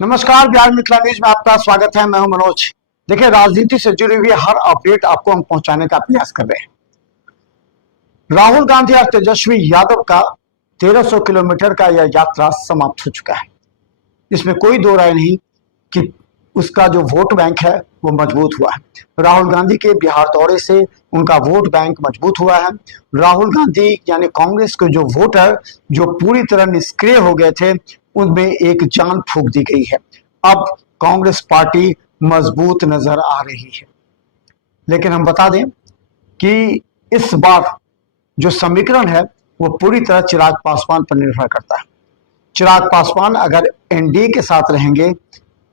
नमस्कार, बिहार मिथिला न्यूज में आपका स्वागत है। मैं हूं मनोज। देखिए, राजनीति से जुड़ी हुई हर अपडेट आपको हम पहुंचाने का प्रयास कर रहे हैं। राहुल गांधी और तेजस्वी यादव का 1300 किलोमीटर का यह यात्रा समाप्त हो चुका है। इसमें कोई दो राय नहीं कि उसका जो वोट बैंक है वो मजबूत हुआ है। राहुल गांधी के बिहार दौरे से उनका वोट बैंक मजबूत हुआ है। राहुल गांधी यानी कांग्रेस के जो वोटर जो पूरी तरह निष्क्रिय हो गए थे, उनमें एक जान फूंक दी गई है। अब कांग्रेस पार्टी मजबूत नजर आ रही है। लेकिन हम बता दें कि इस बार जो समीकरण है वो पूरी तरह चिराग पासवान पर निर्भर करता है। चिराग पासवान अगर एनडीए के साथ रहेंगे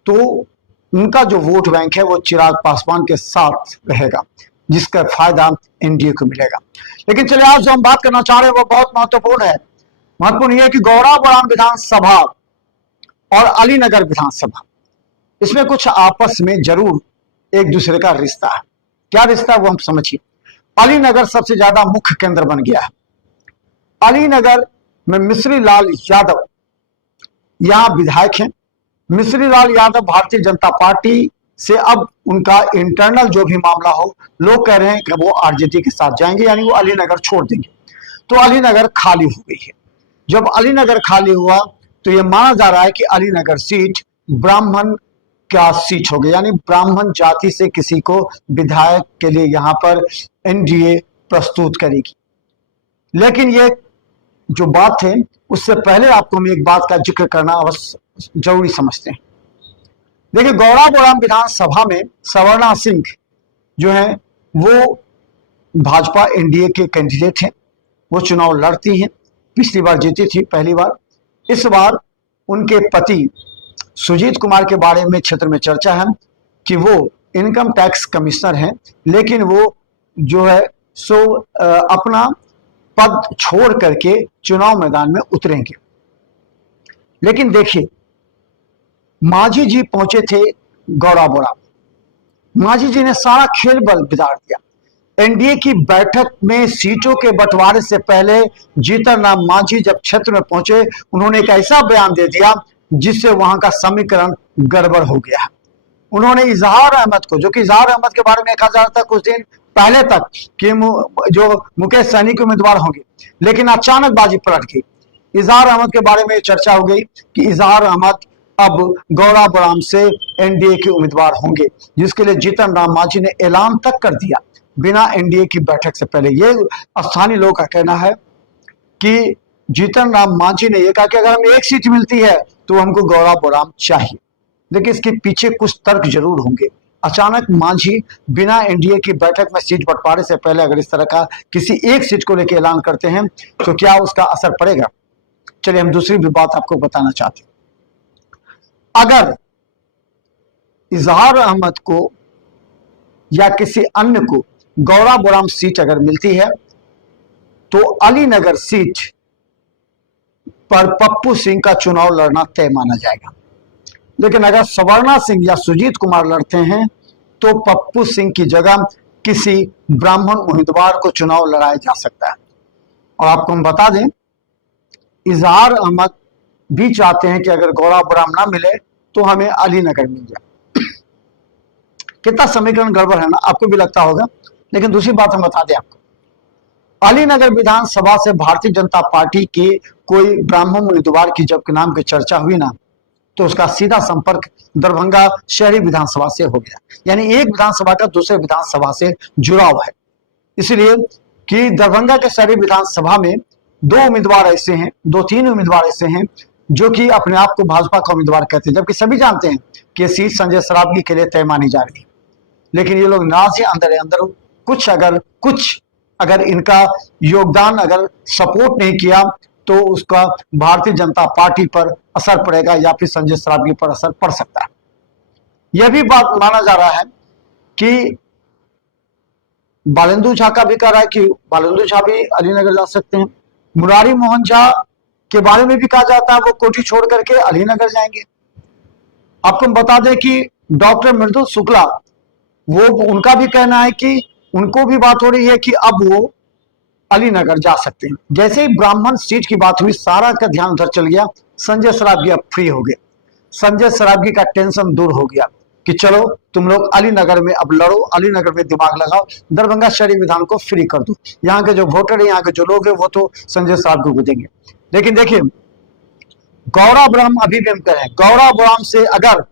तो उनका जो वोट बैंक है वो चिराग पासवान के साथ रहेगा, जिसका फायदा एनडीए को मिलेगा। लेकिन चलिए, आज जो हम बात करना चाह रहे हैं वो बहुत महत्वपूर्ण है। महत्वपूर्ण यह है कि गौड़ाबौड़ाम विधानसभा और अलीनगर विधानसभा, इसमें कुछ आपस में जरूर एक दूसरे का रिश्ता है। क्या रिश्ता है वो हम समझिए। अलीनगर सबसे ज्यादा मुख्य केंद्र बन गया है। अलीनगर में मिश्री लाल यादव यहां विधायक हैं। मिश्री लाल यादव भारतीय जनता पार्टी से अब उनका इंटरनल जो भी मामला हो, लोग कह रहे हैं कि वो आरजेडी के साथ जाएंगे, यानी वो अलीनगर छोड़ देंगे। तो अलीनगर खाली हो गई है। जब अलीनगर खाली हुआ तो यह माना जा रहा है कि अलीनगर सीट ब्राह्मण का सीट हो गई, यानी ब्राह्मण जाति से किसी को विधायक के लिए यहां पर एनडीए प्रस्तुत करेगी। लेकिन ये जो बात है उससे पहले आपको हम एक बात का जिक्र करना अवश्य जरूरी समझते हैं। देखिए, गौड़ाबौड़ाम विधानसभा में सवर्णा सिंह जो है वो भाजपा एनडीए के कैंडिडेट हैं। वो चुनाव लड़ती हैं, पिछली बार जीती थी पहली बार। इस बार उनके पति सुजीत कुमार के बारे में क्षेत्र में चर्चा है कि वो इनकम टैक्स कमिश्नर हैं, लेकिन वो जो है सो अपना पद छोड़ करके चुनाव मैदान में उतरेंगे। लेकिन देखिए, मांझी जी पहुंचे थे गौड़ाबौड़ाम। मांझी जी ने सारा खेल बल बिगाड़ दिया। एनडीए की बैठक में सीटों के बंटवारे से पहले जीतन राम मांझी जब क्षेत्र में पहुंचे, उन्होंने एक ऐसा बयान दे दिया जिससे वहां का समीकरण गड़बड़ हो गया। उन्होंने इजहार अहमद को, जो कि इजहार अहमद के बारे में कहा जा रहा था कुछ दिन पहले तक कि जो मुकेश सहनी के उम्मीदवार होंगे, लेकिन अचानक बाजी पलट गई। इजहार अहमद के बारे में चर्चा हो गई कि इजहार अहमद अब गौड़ाबौड़ाम से एनडीए के उम्मीदवार होंगे, जिसके लिए जीतन राम मांझी ने ऐलान तक कर दिया बिना एनडीए की बैठक से पहले। ये स्थानीय लोगों का कहना है कि जीतन राम मांझी ने यह कहा कि अगर हमें एक सीट मिलती है तो हमको गौड़ाबौड़ाम चाहिए। देखिए, इसके पीछे कुछ तर्क जरूर होंगे। अचानक मांझी बिना एनडीए की बैठक में सीट बंटवारे से पहले अगर इस तरह का किसी एक सीट को लेकर ऐलान करते हैं तो क्या उसका असर पड़ेगा। चलिए, हम दूसरी भी बात आपको बताना चाहते हैं। अगर इजहार अहमद को या किसी अन्य को गौड़ाबौड़ाम सीट अगर मिलती है तो अलीनगर सीट पर पप्पू सिंह का चुनाव लड़ना तय माना जाएगा। लेकिन अगर सवर्णा सिंह या सुजीत कुमार लड़ते हैं तो पप्पू सिंह की जगह किसी ब्राह्मण उम्मीदवार को चुनाव लड़ाया जा सकता है। और आपको हम बता दें, इजहार अहमद भी चाहते हैं कि अगर गौड़ाबौड़ाम ना मिले तो हमें अलीनगर मिल जाए। कितना समीकरण गड़बड़ है ना, आपको भी लगता होगा। लेकिन दूसरी बात हम बता दें आपको, अलीनगर विधानसभा से भारतीय जनता पार्टी के कोई ब्राह्मण उम्मीदवार की जब नाम की चर्चा हुई ना, तो उसका सीधा संपर्क दरभंगा शहरी विधानसभा से हो गया। यानी एक विधानसभा का दूसरे विधानसभा से जुड़ाव है। इसलिए कि दरभंगा के शहरी विधानसभा में दो उम्मीदवार ऐसे हैं, दो तीन उम्मीदवार ऐसे हैं जो कि अपने आप को भाजपा का उम्मीदवार कहते हैं, जबकि सभी जानते हैं कि यह सीट संजय सरावगी के लिए तय मानी जा रही है। लेकिन ये लोग नाज अंदर अंदर कुछ अगर इनका योगदान अगर सपोर्ट नहीं किया तो उसका भारतीय जनता पार्टी पर असर पड़ेगा या फिर संजय सरावगी पर असर पड़ सकता है। यह भी बात माना जा रहा है कि बालेंदु झा का भी कह रहा है कि बालेंदु झा भी अलीनगर जा सकते हैं। मुरारी मोहन झा के बारे में भी कहा जाता है वो कोठी छोड़ करके अलीनगर जाएंगे। आपको हम बता दें कि डॉक्टर मृदुल शुक्ला, वो उनका भी कहना है कि उनको भी बात हो रही है कि अब वो अलीनगर जा सकते हैं। जैसे ही ब्राह्मण सीट की बात हुई, सारा का ध्यान उधर चल गया। संजय सरावगी अब फ्री हो गए। संजय सरावगी का टेंशन दूर हो गया कि चलो तुम लोग अलीनगर में अब लड़ो, अलीनगर में दिमाग लगाओ, दरभंगा शहरी विधान को फ्री कर दो। यहाँ के जो वोटर है, यहाँ के जो लोग है, वो तो संजय सरावगी को देंगे। लेकिन देखिए, गौरव ब्रह्म अभी भी हम कह रहे हैं, गौरव ब्रह्म से अगर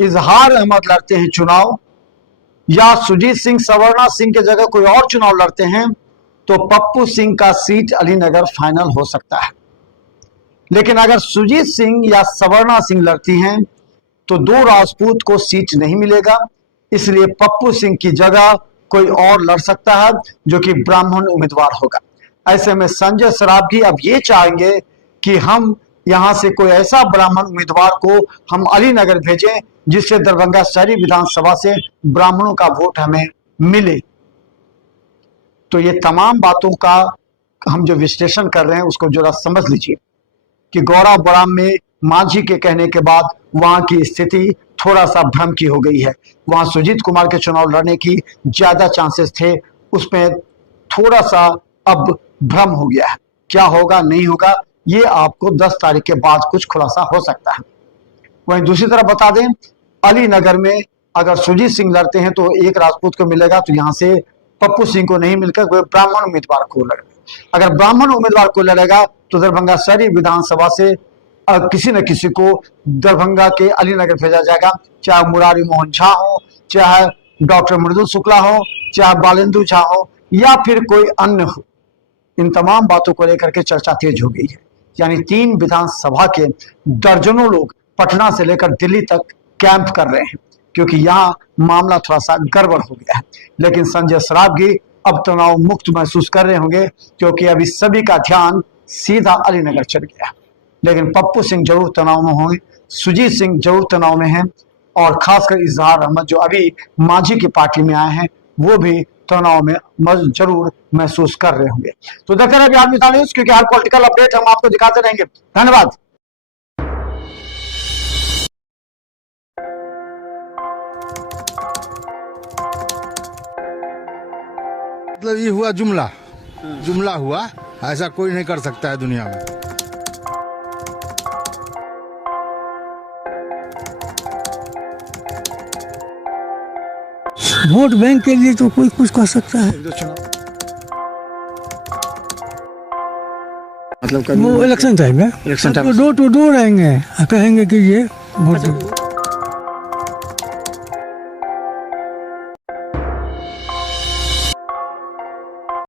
इजहार अहमद लड़ते हैं चुनाव, या सुजीत सिंह सवर्णा सिंह के जगह कोई और चुनाव लड़ते हैं, तो पप्पू सिंह का सीट अलीनगर फाइनल हो सकता है। लेकिन अगर सुजीत सिंह या सवर्णा सिंह लड़ती हैं तो दो राजपूत को सीट नहीं मिलेगा, इसलिए पप्पू सिंह की जगह कोई और लड़ सकता है जो कि ब्राह्मण उम्मीदवार होगा। ऐसे में संजय सरावगी अब ये चाहेंगे कि हम यहां से कोई ऐसा ब्राह्मण उम्मीदवार को हम अलीनगर भेजें जिससे दरभंगा शहरी विधानसभा से ब्राह्मणों का वोट हमें मिले। तो ये तमाम बातों का हम जो विश्लेषण कर रहे हैं उसको जरा समझ लीजिए कि गौरव ब्रह्म में मांझी के कहने के बाद वहां की स्थिति थोड़ा सा भ्रम की हो गई है। वहां सुजीत कुमार के चुनाव लड़ने की ज्यादा चांसेस थे, उसमें थोड़ा सा अब भ्रम हो गया है। क्या होगा नहीं होगा ये आपको 10 तारीख के बाद कुछ खुलासा हो सकता है। वहीं दूसरी तरफ बता दें, अलीनगर में अगर सुजीत सिंह लड़ते हैं तो एक राजपूत को मिलेगा, तो यहाँ से पप्पू सिंह को नहीं मिलकर कोई ब्राह्मण उम्मीदवार को लड़ेगा। अगर ब्राह्मण उम्मीदवार को लड़ेगा तो दरभंगा शहरी विधानसभा से किसी न किसी को दरभंगा के अलीनगर भेजा जाएगा, चाहे मुरारी मोहन झा हो, चाहे डॉक्टर मृदुल शुक्ला हो, चाहे बालेंदु झा हो, या फिर कोई अन्य हो। इन तमाम बातों को लेकर के चर्चा तेज हो गई है। यानी 3 विधानसभा के दर्जनों लोग पटना से लेकर दिल्ली तक कैंप कर रहे हैं, क्योंकि यहाँ मामला थोड़ा सा गड़बड़ हो गया है। लेकिन संजय सरावगी अब तनाव मुक्त महसूस कर रहे होंगे, क्योंकि अभी सभी का ध्यान सीधा अलीनगर चल गया। लेकिन पप्पू सिंह जरूर तनाव में होंगे, सुजीत सिंह जरूर तनाव में हैं, और खासकर इजहार अहमद जो अभी मांझी की पार्टी में आए हैं वो भी तनाव में जरूर महसूस कर रहे होंगे। तो देखते रहिए बिहार मिसाल न्यूज, क्योंकि हर पॉलिटिकल अपडेट हम आपको दिखाते रहेंगे। धन्यवाद। मतलब ये हुआ जुमला हुआ, ऐसा कोई नहीं कर सकता है दुनिया में। वोट बैंक के लिए तो कोई कुछ कर सकता है। मतलब वो इलेक्शन टाइम है, election time door to door आएंगे, कहेंगे कि ये वोट